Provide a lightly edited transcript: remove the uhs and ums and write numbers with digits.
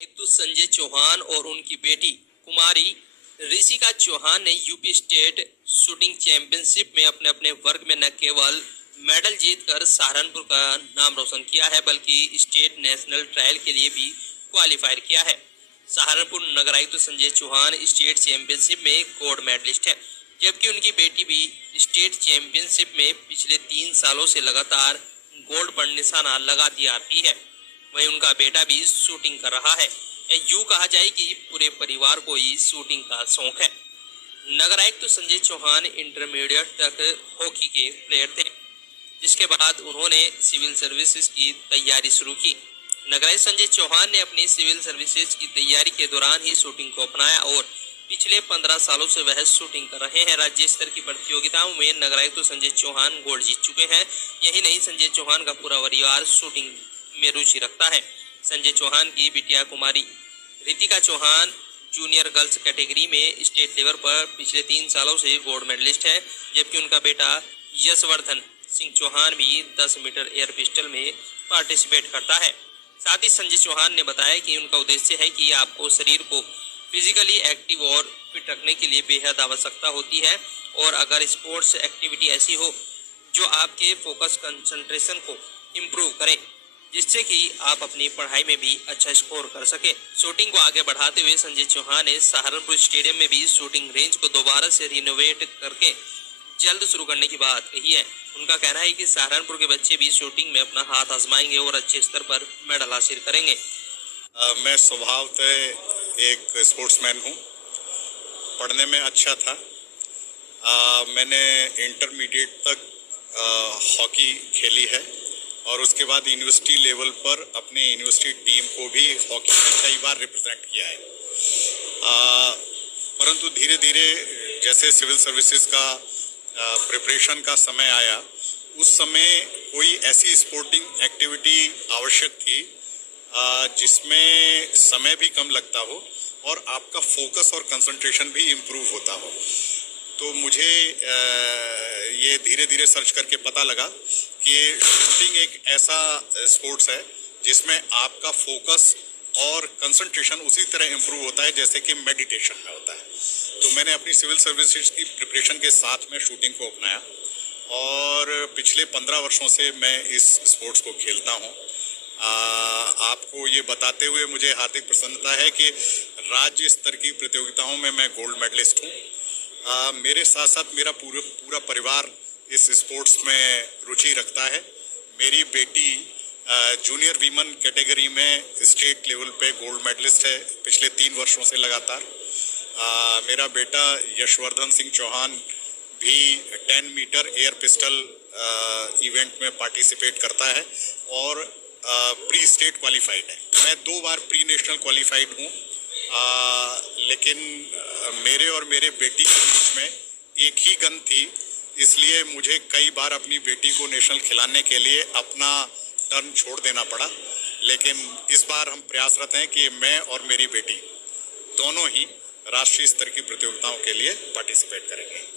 एक तो संजय चौहान और उनकी बेटी कुमारी ऋषिका चौहान ने यूपी स्टेट शूटिंग चैंपियनशिप में अपने अपने वर्ग में न केवल मेडल जीतकर सहारनपुर का नाम रोशन किया है बल्कि स्टेट नेशनल ट्रायल के लिए भी क्वालिफाई किया है। सहारनपुर नगर आयुक्त संजय चौहान स्टेट चैंपियनशिप में गोल्ड मेडलिस्ट है, जबकि उनकी बेटी भी स्टेट चैंपियनशिप में पिछले 3 सालों से लगातार गोल्ड पर निशाना लगाती आ रही है। वहीं उनका बेटा भी शूटिंग कर रहा है। यूं कहा जाए कि पूरे परिवार को ही शूटिंग का शौक है। नगर आयुक्त तो संजय चौहान इंटरमीडिएट तक हॉकी के प्लेयर थे, जिसके बाद उन्होंने सिविल सर्विसेज की तैयारी शुरू की। नगर आयुक्त संजय चौहान ने अपनी सिविल सर्विसेज की तैयारी के दौरान ही शूटिंग को अपनाया और पिछले 15 सालों से वह शूटिंग कर रहे हैं। राज्य स्तर की प्रतियोगिताओं में नगर आयुक्त तो संजय चौहान गोल्ड जीत चुके हैं। यही नहीं, संजय चौहान का पूरा परिवार शूटिंग में रुचि रखता है। संजय चौहान की बिटिया Kumari Ritika Chauhan junior girls category में स्टेट लेवल पर पिछले 3 सालों से गोल्ड मेडलिस्ट है, जबकि उनका बेटा यशवर्धन सिंह चौहान भी 10 मीटर एयर पिस्टल में पार्टिसिपेट करता है। साथ ही संजय चौहान ने बताया कि उनका उद्देश्य है कि आपको शरीर को फिजिकली एक्टिव और फिट रखने के लिए बेहद आवश्यकता होती है, और अगर स्पोर्ट्स एक्टिविटी ऐसी हो जो आपके फोकस कंसंट्रेशन को इम्प्रूव करे, जिससे कि आप अपनी पढ़ाई में भी अच्छा स्कोर कर सके। शूटिंग को आगे बढ़ाते हुए संजय चौहान ने सहारनपुर स्टेडियम में भी शूटिंग रेंज को दोबारा से रिनोवेट करके जल्द शुरू करने की बात कही है। उनका कहना है कि सहारनपुर के बच्चे भी शूटिंग में अपना हाथ आजमाएंगे और अच्छे स्तर पर मेडल हासिल करेंगे। मैं स्वभावतः एक स्पोर्ट्समैन हूँ, पढ़ने में अच्छा था। मैंने इंटरमीडिएट तक हॉकी खेली है और उसके बाद यूनिवर्सिटी लेवल पर अपनी यूनिवर्सिटी टीम को भी हॉकी में कई बार रिप्रेजेंट किया है। परंतु धीरे धीरे जैसे सिविल सर्विसेज का प्रिपरेशन का समय आया, उस समय कोई ऐसी स्पोर्टिंग एक्टिविटी आवश्यक थी जिसमें समय भी कम लगता हो और आपका फोकस और कंसंट्रेशन भी इम्प्रूव होता हो। तो मुझे ये धीरे धीरे सर्च करके पता लगा कि शूटिंग एक ऐसा स्पोर्ट्स है जिसमें आपका फोकस और कंसंट्रेशन उसी तरह इम्प्रूव होता है जैसे कि मेडिटेशन में होता है। तो मैंने अपनी सिविल सर्विसेज की प्रिपरेशन के साथ में शूटिंग को अपनाया और पिछले 15 वर्षों से मैं इस स्पोर्ट्स को खेलता हूँ। आपको ये बताते हुए मुझे हार्दिक प्रसन्नता है कि राज्य स्तर की प्रतियोगिताओं में मैं गोल्ड मेडलिस्ट हूँ। मेरे साथ साथ मेरा पूरा परिवार इस स्पोर्ट्स में रुचि रखता है। मेरी बेटी जूनियर वीमन कैटेगरी में स्टेट लेवल पे गोल्ड मेडलिस्ट है पिछले 3 वर्षों से लगातार। मेरा बेटा यशवर्धन सिंह चौहान भी 10 मीटर एयर पिस्टल इवेंट में पार्टिसिपेट करता है और प्री स्टेट क्वालिफाइड है। मैं 2 बार प्री नेशनल क्वालिफाइड हूँ, लेकिन मेरे और मेरे बेटी के बीच में एक ही गन थी, इसलिए मुझे कई बार अपनी बेटी को नेशनल खिलाने के लिए अपना टर्न छोड़ देना पड़ा। लेकिन इस बार हम प्रयासरत हैं कि मैं और मेरी बेटी दोनों ही राष्ट्रीय स्तर की प्रतियोगिताओं के लिए पार्टिसिपेट करेंगे।